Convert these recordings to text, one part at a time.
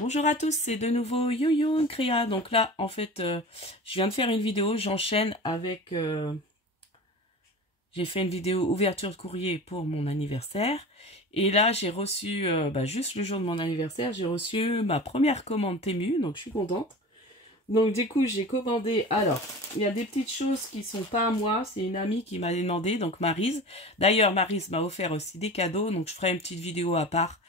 Bonjour à tous, c'est de nouveau YoYo Créa. Donc là, en fait, je viens de faire une vidéo, j'enchaîne avec... j'ai fait une vidéo ouverture de courrier pour mon anniversaire. Et là, j'ai reçu, juste le jour de mon anniversaire, j'ai reçu ma première commande Temu, donc je suis contente. Donc du coup, j'ai commandé... Alors, il y a des petites choses qui sont pas à moi, c'est une amie qui m'a demandé, donc Maryse. D'ailleurs, Maryse m'a offert aussi des cadeaux, donc je ferai une petite vidéo à part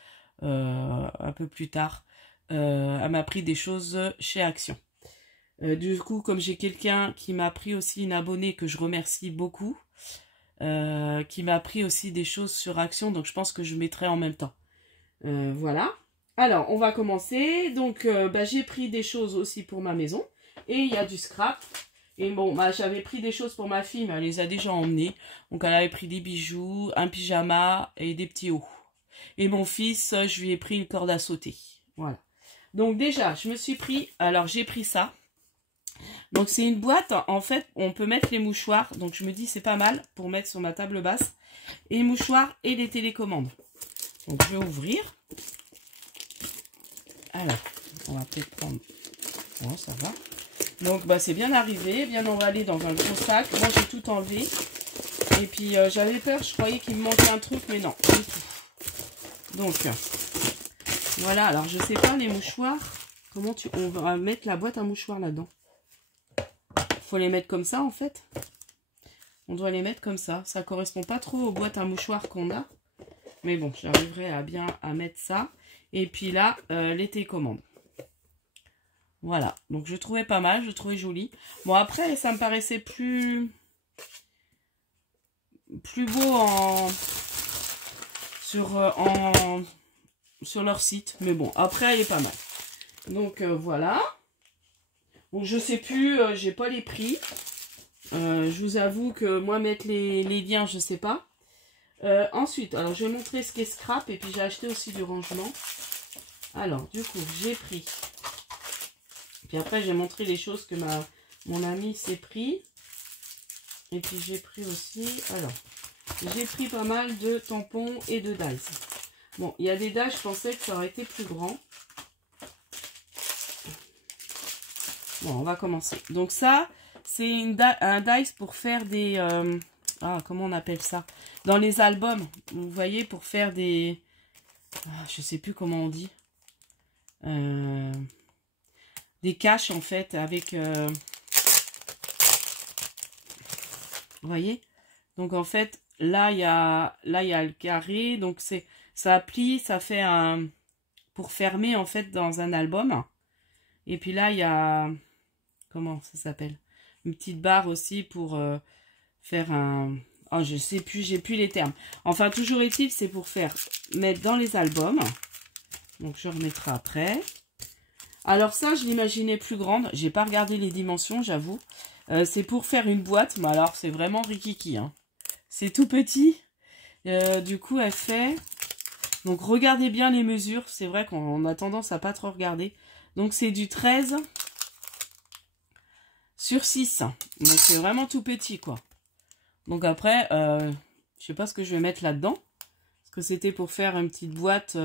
un peu plus tard. Elle m'a pris des choses chez Action. Du coup, comme j'ai quelqu'un qui m'a pris aussi une abonnée que je remercie beaucoup, qui m'a pris aussi des choses sur Action, donc je pense que je mettrai en même temps. Voilà. Alors, on va commencer. Donc, j'ai pris des choses aussi pour ma maison. Et il y a du scrap. Et bon, j'avais pris des choses pour ma fille, mais elle les a déjà emmenées. Donc, elle avait pris des bijoux, un pyjama et des petits hauts. Et mon fils, je lui ai pris une corde à sauter. Voilà. Donc, déjà, je me suis pris... Alors, j'ai pris ça. Donc, c'est une boîte. En fait, on peut mettre les mouchoirs. Donc, je me dis, c'est pas mal pour mettre sur ma table basse. Et les mouchoirs et les télécommandes. Donc, je vais ouvrir. Alors, on va peut-être prendre... Bon, ça va. Donc, c'est bien arrivé, bien emballé dans un gros sac. Moi, j'ai tout enlevé. Et puis, j'avais peur, je croyais qu'il me manquait un truc, mais non, pas du tout. Donc, voilà. Alors, je sais pas, les mouchoirs, comment tu... On va mettre la boîte à mouchoirs là-dedans. Faut les mettre comme ça, en fait. On doit les mettre comme ça. Ça correspond pas trop aux boîtes à mouchoirs qu'on a. Mais bon, j'arriverai à bien mettre ça. Et puis là, les télécommandes. Voilà. Donc, je trouvais pas mal. Je trouvais joli. Bon, après, ça me paraissait plus beau sur leur site. Mais bon, après, elle est pas mal. Donc, voilà. Donc, je sais plus. J'ai pas les prix. Je vous avoue que moi, mettre les liens, je sais pas. Ensuite, alors je vais montrer ce qu'est scrap et puis j'ai acheté aussi du rangement. Alors, du coup, j'ai pris. Puis après, j'ai montré les choses que mon ami s'est pris. Et puis j'ai pris aussi. Alors, j'ai pris pas mal de tampons et de dies. Bon, il y a des dies, je pensais que ça aurait été plus grand. Bon, on va commencer. Donc ça, c'est un dice pour faire des... comment on appelle ça? Dans les albums, vous voyez, pour faire des... je sais plus comment on dit. Des caches, en fait, avec... vous voyez? Donc, en fait, là, il y a le carré. Donc, ça plie, ça fait un... Pour fermer, en fait, dans un album. Et puis là, il y a... Comment ça s'appelle? Une petite barre aussi pour faire un... Oh, je sais plus, j'ai plus les termes. Enfin, toujours est-il, c'est pour mettre dans les albums. Donc, je remettrai après. Alors ça, je l'imaginais plus grande. J'ai pas regardé les dimensions, j'avoue. C'est pour faire une boîte, mais alors, c'est vraiment rikiki. Hein. C'est tout petit. Du coup, elle fait... Donc, regardez bien les mesures. C'est vrai qu'on a tendance à pas trop regarder. Donc, c'est du 13 sur 6. Donc, c'est vraiment tout petit, quoi. Donc après, je sais pas ce que je vais mettre là-dedans. Parce que c'était pour faire une petite boîte.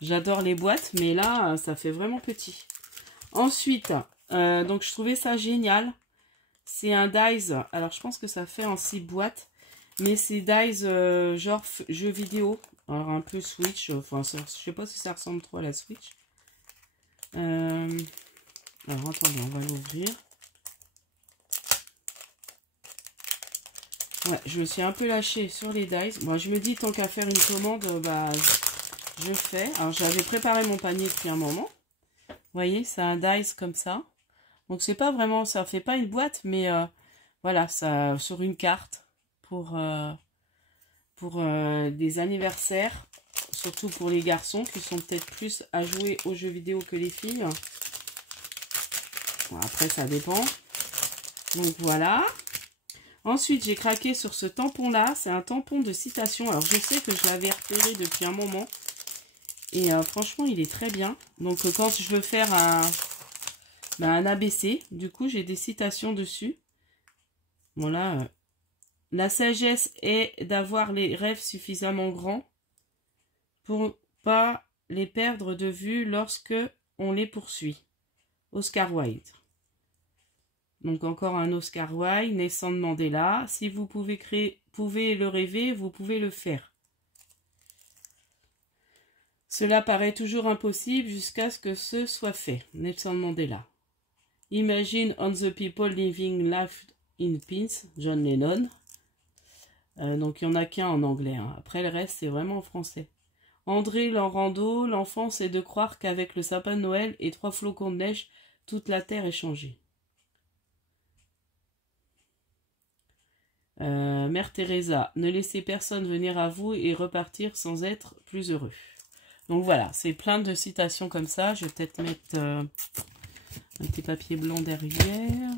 J'adore les boîtes, mais là, ça fait vraiment petit. Ensuite, donc je trouvais ça génial. C'est un dies. Alors, je pense que ça fait en 6 boîtes. Mais c'est dies genre jeu vidéo. Alors, un peu Switch. Enfin, je sais pas si ça ressemble trop à la Switch. Alors, attendez, on va l'ouvrir. Ouais, je me suis un peu lâchée sur les dies. Bon, je me dis, tant qu'à faire une commande, je fais. Alors, j'avais préparé mon panier depuis un moment. Vous voyez, c'est un dies comme ça. Donc, c'est pas vraiment, ça fait pas une boîte, mais voilà, ça sur une carte pour des anniversaires. Surtout pour les garçons qui sont peut-être plus à jouer aux jeux vidéo que les filles. Bon, après, ça dépend. Donc, voilà. Ensuite, j'ai craqué sur ce tampon-là. C'est un tampon de citation. Alors, je sais que je l'avais repéré depuis un moment. Et franchement, il est très bien. Donc, quand je veux faire un ABC, du coup, j'ai des citations dessus. Voilà. La sagesse est d'avoir les rêves suffisamment grands pour pas les perdre de vue lorsque on les poursuit. Oscar Wilde. Donc encore un Oscar Wilde, Nelson Mandela. Si vous pouvez le rêver, vous pouvez le faire. Cela paraît toujours impossible jusqu'à ce que ce soit fait. Nelson Mandela. Imagine on the people living life in peace. John Lennon. Donc il n'y en a qu'un en anglais. Hein. Après le reste, c'est vraiment en français. André Laurando, l'enfant, c'est de croire qu'avec le sapin de Noël et 3 flocons de neige, toute la terre est changée. Mère Teresa, ne laissez personne venir à vous et repartir sans être plus heureux. Donc voilà, c'est plein de citations comme ça. Je vais peut-être mettre un petit papier blanc derrière.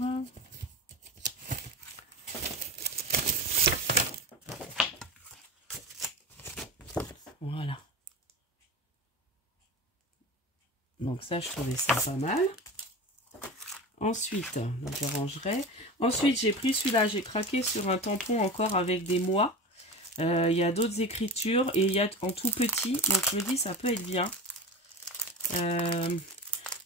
Voilà. Donc ça, je trouvais ça pas mal. Ensuite, donc je rangerai. Ensuite, j'ai pris celui-là. J'ai craqué sur un tampon encore avec des mois. Il y a d'autres écritures et il y a en tout petit. Donc je me dis, ça peut être bien.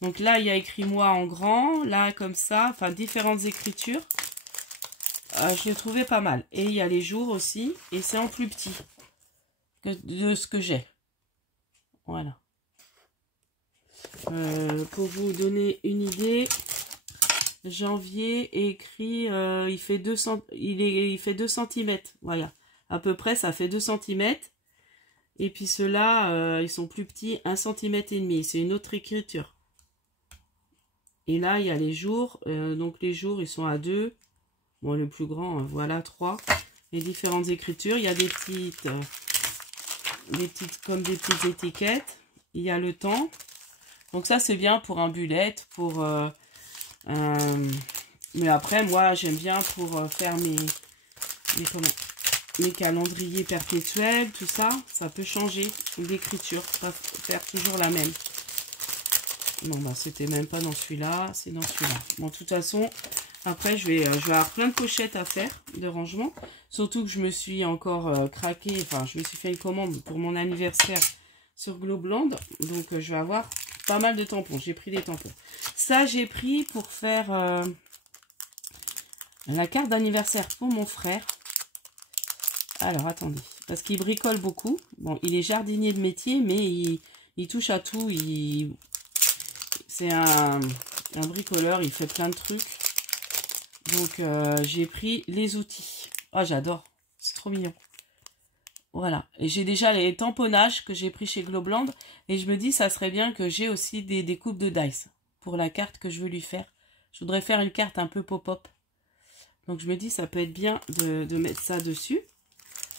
Donc là, il y a écrit moi en grand. Là, comme ça. Enfin, différentes écritures. Je l'ai trouvé pas mal. Et il y a les jours aussi. Et c'est en plus petit que de ce que j'ai. Voilà. Pour vous donner une idée, janvier est écrit, il fait 2 cm. Voilà. À peu près, ça fait 2 cm. Et puis ceux-là, ils sont plus petits, 1,5 cm. C'est une autre écriture. Et là, il y a les jours. Donc les jours, ils sont à 2. Bon, le plus grand, voilà, 3. Les différentes écritures. Il y a des petites comme des petites étiquettes. Il y a le temps. Donc ça, c'est bien pour un bullet, pour... mais après, moi, j'aime bien pour faire mes calendriers perpétuels, tout ça. Ça peut changer l'écriture, pas faire toujours la même. Non, bah, c'était même pas dans celui-là, c'est dans celui-là. Bon, de toute façon, après, je vais avoir plein de pochettes à faire, de rangement. Surtout que je me suis encore craqué, enfin, je me suis fait une commande pour mon anniversaire sur Globland. Donc, je vais avoir pas mal de tampons. J'ai pris des tampons. Ça, j'ai pris pour faire la carte d'anniversaire pour mon frère. Alors, attendez. Parce qu'il bricole beaucoup. Bon, il est jardinier de métier, mais il touche à tout. C'est un bricoleur. Il fait plein de trucs. Donc, j'ai pris les outils. Oh, j'adore. C'est trop mignon. Voilà. Et j'ai déjà les tamponnages que j'ai pris chez Globland. Et je me dis, ça serait bien que j'ai aussi des coupes de dice pour la carte que je veux lui faire. Je voudrais faire une carte un peu pop-up. Donc, je me dis, ça peut être bien de mettre ça dessus.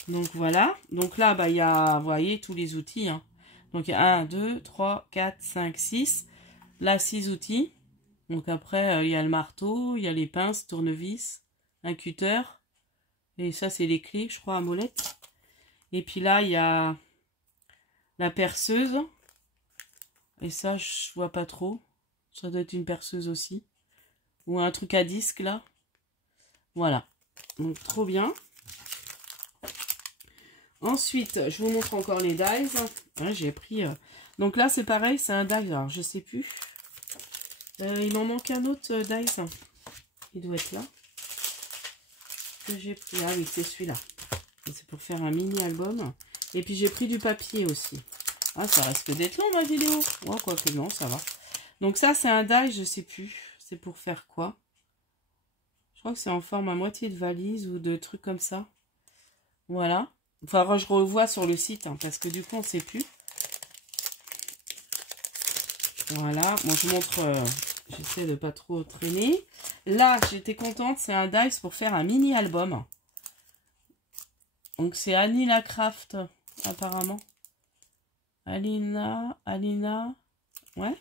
Donc, voilà. Donc là, bah, il y a, vous voyez, tous les outils. Hein. Donc, il y a 1, 2, 3, 4, 5, 6. Là, 6 outils. Donc, après, il y a le marteau, il y a les pinces, tournevis, un cutter. Et ça, c'est les clés, je crois, à molette. Et puis là, il y a la perceuse. Et ça, je vois pas trop. Ça doit être une perceuse aussi. Ou un truc à disque, là. Voilà. Donc, trop bien. Ensuite, je vous montre encore les dies. Ouais, j'ai pris... Donc là, c'est pareil, c'est un die. Alors, je sais plus. Il m'en manque un autre dies. Il doit être là. Que j'ai pris. Ah oui, c'est celui-là. C'est pour faire un mini-album. Et puis, j'ai pris du papier aussi. Ah, ça risque d'être long, ma vidéo. Ouais, quoique non, ça va. Donc ça, c'est un die, je sais plus. C'est pour faire quoi? Je crois que c'est en forme à moitié de valise ou de trucs comme ça. Voilà. Enfin, je revois sur le site, hein, parce que du coup, on ne sait plus. Voilà. Bon, je vous montre... j'essaie de pas trop traîner. Là, j'étais contente. C'est un dice pour faire un mini-album. Donc, c'est Annie Lacraft, apparemment. Alina, ouais.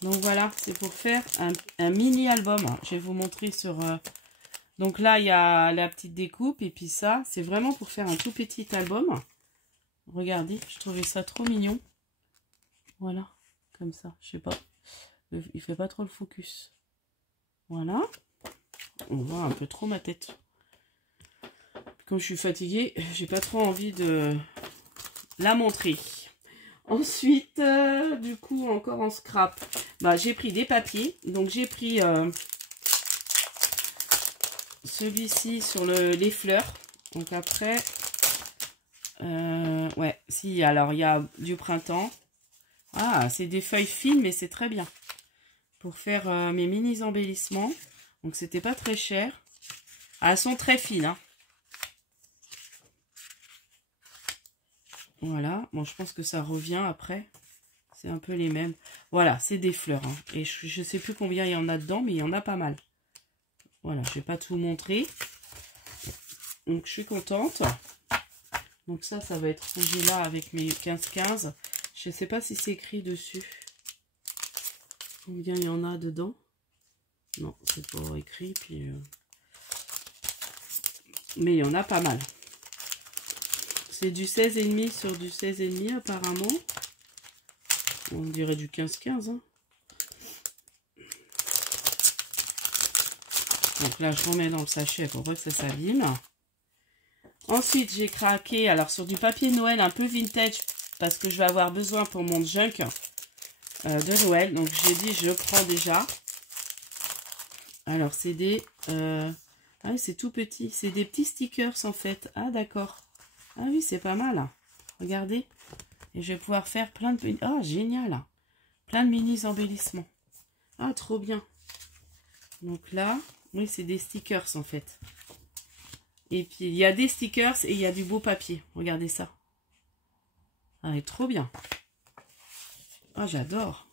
Donc, voilà, c'est pour faire un mini-album. Je vais vous montrer sur... Donc là, il y a la petite découpe. Et puis ça, c'est vraiment pour faire un tout petit album. Regardez, je trouvais ça trop mignon. Voilà, comme ça, je sais pas. Il fait pas trop le focus. Voilà. On voit un peu trop ma tête. Comme je suis fatiguée, j'ai pas trop envie de la montrer. Ensuite, du coup, encore en scrap, bah, j'ai pris des papiers. Donc, j'ai pris celui-ci sur les fleurs. Donc, après, ouais, si, alors, il y a du printemps. Ah, c'est des feuilles fines, mais c'est très bien. Pour faire mes mini embellissements. Donc, c'était pas très cher. Ah, elles sont très fines, hein. Voilà, bon, je pense que ça revient après. C'est un peu les mêmes. Voilà, c'est des fleurs. Hein. Et je sais plus combien il y en a dedans, mais il y en a pas mal. Voilà, je vais pas tout montrer. Donc, je suis contente. Donc, ça va être rangé là avec mes 15-15. Je sais pas si c'est écrit dessus. Combien il y en a dedans. Non, c'est pas écrit. Puis, mais il y en a pas mal. C'est du 16,5 sur du 16,5 apparemment. On dirait du 15-15. Hein. Donc là, je remets dans le sachet pour pas que ça s'abîme. Ensuite, j'ai craqué alors sur du papier Noël un peu vintage parce que je vais avoir besoin pour mon junk de Noël. Donc, j'ai dit, je prends déjà. Alors, c'est des... ah oui, c'est tout petit. C'est des petits stickers en fait. Ah, d'accord. Ah oui, c'est pas mal. Regardez. Et je vais pouvoir faire plein de... Oh, génial. Plein de mini embellissements. Ah, trop bien. Donc là, oui, c'est des stickers en fait. Et puis, il y a des stickers et il y a du beau papier. Regardez ça. Ah, est trop bien. Ah, j'adore.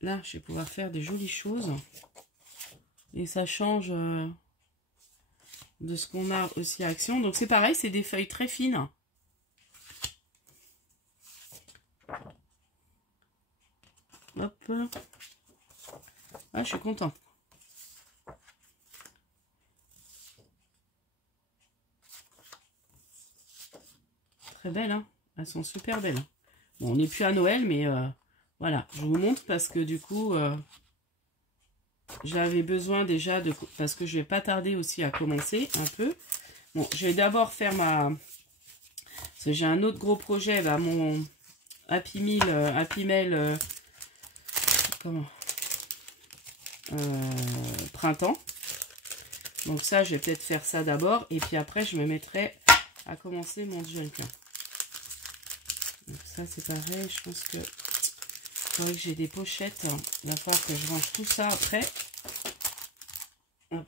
Là, je vais pouvoir faire des jolies choses. Et ça change... de ce qu'on a aussi à Action. Donc c'est pareil, c'est des feuilles très fines. Hop. Ah, je suis contente. Très belles, hein. Elles sont super belles. Bon, on n'est plus à Noël, mais voilà, je vous montre parce que du coup, j'avais besoin déjà de... Parce que je vais pas tarder aussi à commencer un peu. Bon, je vais d'abord faire ma... Parce que j'ai un autre gros projet, bah, mon Happy Mail, comment printemps. Donc ça, je vais peut-être faire ça d'abord. Et puis après, je me mettrai à commencer mon junk. Donc ça, c'est pareil. Je pense que... Il faudrait que j'ai des pochettes. Il va falloir que je range tout ça après.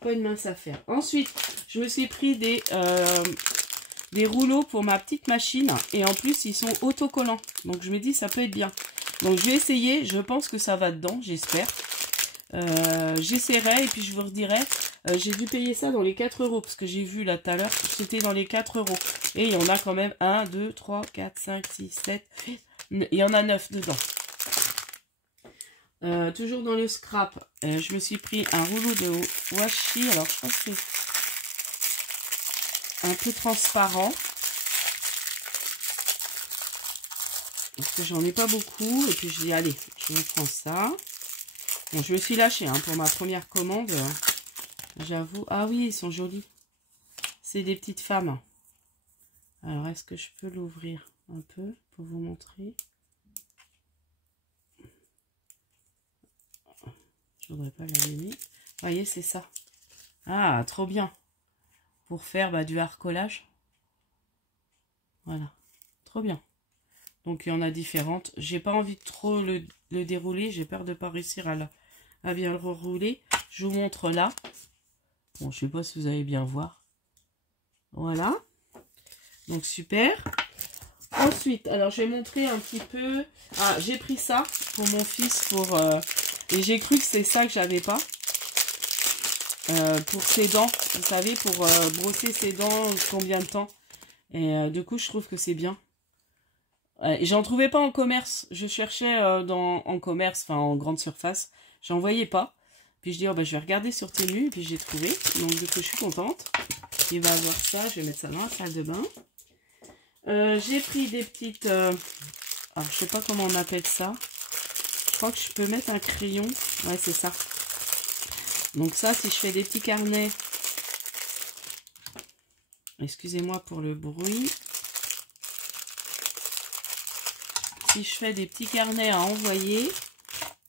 Pas une mince affaire. Ensuite, je me suis pris des rouleaux pour ma petite machine. Et en plus, ils sont autocollants. Donc, je me dis, ça peut être bien. Donc, je vais essayer. Je pense que ça va dedans, j'espère. J'essaierai et puis je vous redirai. J'ai dû payer ça dans les 4 €. Parce que j'ai vu là tout à l'heure, c'était dans les 4 €. Et il y en a quand même 1, 2, 3, 4, 5, 6, 7. Il y en a 9 dedans. Toujours dans le scrap, je me suis pris un rouleau de washi. Alors, je pense que c'est un peu transparent. Parce que j'en ai pas beaucoup. Et puis, je dis, allez, je me prends ça. Bon, je me suis lâchée hein, pour ma première commande. J'avoue. Ah oui, ils sont jolis. C'est des petites femmes. Alors, est-ce que je peux l'ouvrir un peu pour vous montrer ? Je voudrais pas l'allumer. Vous voyez, c'est ça. Ah, trop bien. Pour faire du hard-collage. Voilà. Trop bien. Donc, il y en a différentes. J'ai pas envie de trop le dérouler. J'ai peur de pas réussir à bien le rerouler. Je vous montre là. Bon, je sais pas si vous allez bien voir. Voilà. Donc, super. Ensuite, alors, je vais montrer un petit peu... Ah, j'ai pris ça pour mon fils pour... Et j'ai cru que c'est ça que j'avais pas. Pour ses dents. Vous savez, pour brosser ses dents, combien de temps. Et du coup, je trouve que c'est bien. J'en trouvais pas en commerce. Je cherchais en commerce, enfin en grande surface. J'en voyais pas. Puis je dis, oh, bah, je vais regarder sur Temu. Et puis j'ai trouvé. Donc du coup, je suis contente. Il va avoir ça. Je vais mettre ça dans la salle de bain. J'ai pris des petites... alors, je sais pas comment on appelle ça. Je crois que je peux mettre un crayon. Ouais, c'est ça. Donc ça, si je fais des petits carnets, excusez-moi pour le bruit. Si je fais des petits carnets à envoyer,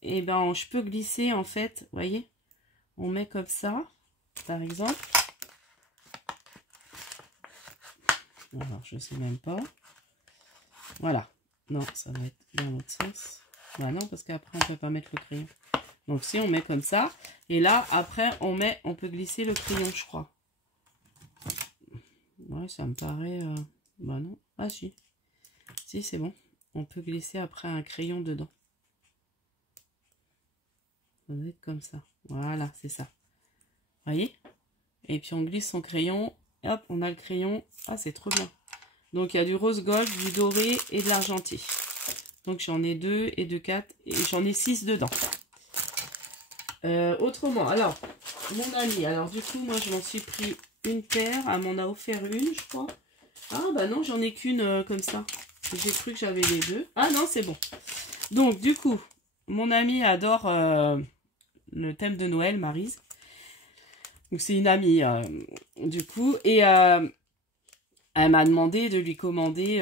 et ben je peux glisser en fait, vous voyez, on met comme ça, par exemple. Alors, je sais même pas. Voilà. Non, ça va être dans l'autre sens. Bah non, parce qu'après, on peut pas mettre le crayon. Donc, si on met comme ça. Et là, après, on peut glisser le crayon, je crois. Ouais, ça me paraît... Bah non. Ah, si. Si, c'est bon. On peut glisser après un crayon dedans. Ça va être comme ça. Voilà, c'est ça. Vous voyez? Et puis, on glisse son crayon. Et hop, on a le crayon. Ah, c'est trop bien. Donc, il y a du rose gold, du doré et de l'argenté. Donc, j'en ai 2 et 2, 4. Et j'en ai 6 dedans. Autrement, alors, mon ami. Alors, du coup, moi, je m'en suis pris une paire. Elle m'en a offert une, je crois. Ah, bah non, j'en ai qu'une comme ça. J'ai cru que j'avais les deux. Ah non, c'est bon. Donc, du coup, mon ami adore le thème de Noël, Maryse. Donc, c'est une amie, du coup. Et elle m'a demandé de lui commander,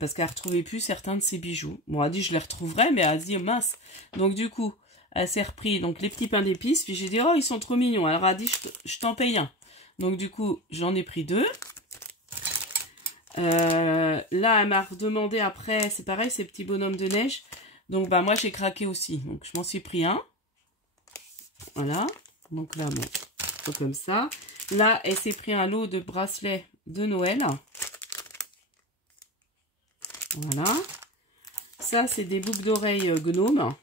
parce qu'elle ne retrouvait plus certains de ses bijoux. Bon, elle a dit, je les retrouverai, mais elle a dit, oh, mince. Donc, du coup, elle s'est repris donc, les petits pains d'épices. Puis, j'ai dit, oh, ils sont trop mignons. Elle a dit, je t'en paye un. Donc, du coup, j'en ai pris 2. Là, elle m'a redemandé après, c'est pareil, ces petits bonhommes de neige. Donc, bah, moi, j'ai craqué aussi. Donc, je m'en suis pris un. Voilà. Donc, là, bon, comme ça. Là, elle s'est pris un lot de bracelets de Noël. Voilà. Ça, c'est des boucles d'oreilles gnome.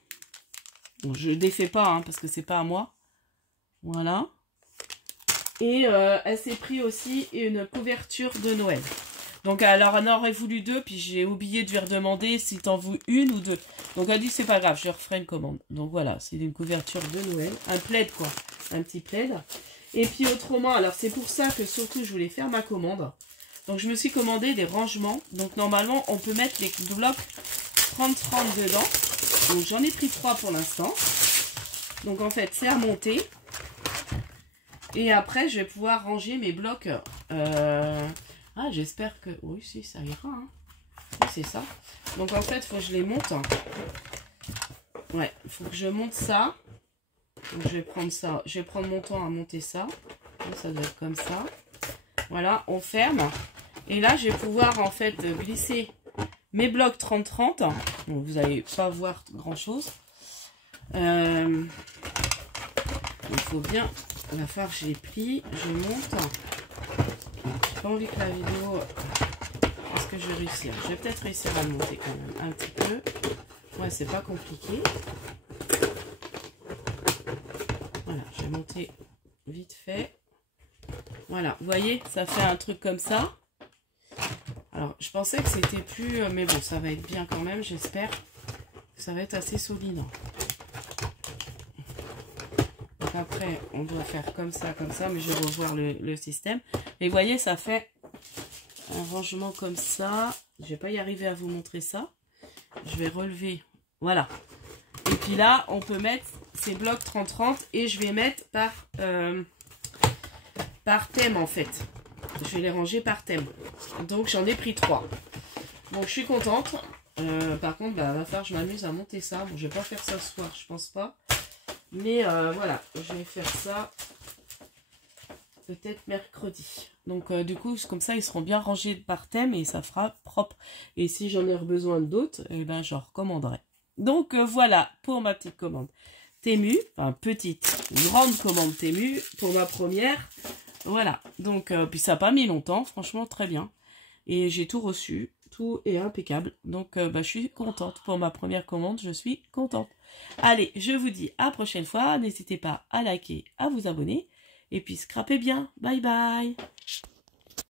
Bon, je ne défais pas, hein, parce que c'est pas à moi. Voilà. Et elle s'est pris aussi une couverture de Noël. Donc, alors, elle en aurait voulu 2, puis j'ai oublié de lui redemander si t'en veux 1 ou 2. Donc, elle dit, c'est pas grave, je referai une commande. Donc, voilà, c'est une couverture de Noël. Un plaid, quoi. Un petit plaid. Et puis, autrement, alors, c'est pour ça que, surtout, je voulais faire ma commande. Donc, je me suis commandé des rangements. Donc, normalement, on peut mettre les blocs 30-30 dedans. Donc, j'en ai pris 3 pour l'instant. Donc, en fait, c'est à monter. Et après, je vais pouvoir ranger mes blocs... Ah, j'espère que... Oui, si, ça ira. Hein. Oui, c'est ça. Donc, en fait, il faut que je les monte. Ouais, il faut que je monte ça. Donc, je vais prendre ça. Je vais prendre mon temps à monter ça. Donc, ça doit être comme ça. Voilà, on ferme. Et là, je vais pouvoir, en fait, glisser mes blocs 30-30. Bon, vous n'allez pas voir grand-chose. Il faut bien... Il va falloir que je les plie. Je monte. J'ai pas envie que la vidéo... Est-ce que je vais réussir? Je vais peut-être réussir à le monter quand même un petit peu. Ouais, c'est pas compliqué. Voilà, je vais monter vite fait. Voilà, vous voyez, ça fait un truc comme ça. Alors, je pensais que c'était plus... Mais bon, ça va être bien quand même, j'espère. Ça va être assez solide. Donc après, on doit faire comme ça, mais je vais revoir le système. Et vous voyez, ça fait un rangement comme ça. Je vais pas y arriver à vous montrer ça. Je vais relever. Voilà. Et puis là, on peut mettre ces blocs 30-30 et je vais mettre par thème en fait. Je vais les ranger par thème. Donc j'en ai pris 3. Donc je suis contente. Par contre, bah, va falloir que je m'amuse à monter ça. Bon, je vais pas faire ça ce soir, je pense pas. Mais voilà, je vais faire ça peut-être mercredi. Donc du coup, comme ça, ils seront bien rangés par thème et ça fera propre. Et si j'en ai besoin d'autres, eh ben, j'en recommanderai. Donc voilà pour ma petite commande Temu. Enfin, grande commande Temu pour ma première. Voilà. Donc, puis ça n'a pas mis longtemps, franchement, très bien. Et j'ai tout reçu. Tout est impeccable. Donc, bah, je suis contente. Pour ma première commande, je suis contente. Allez, je vous dis à la prochaine fois. N'hésitez pas à liker, à vous abonner. Et puis, scrapez bien. Bye bye.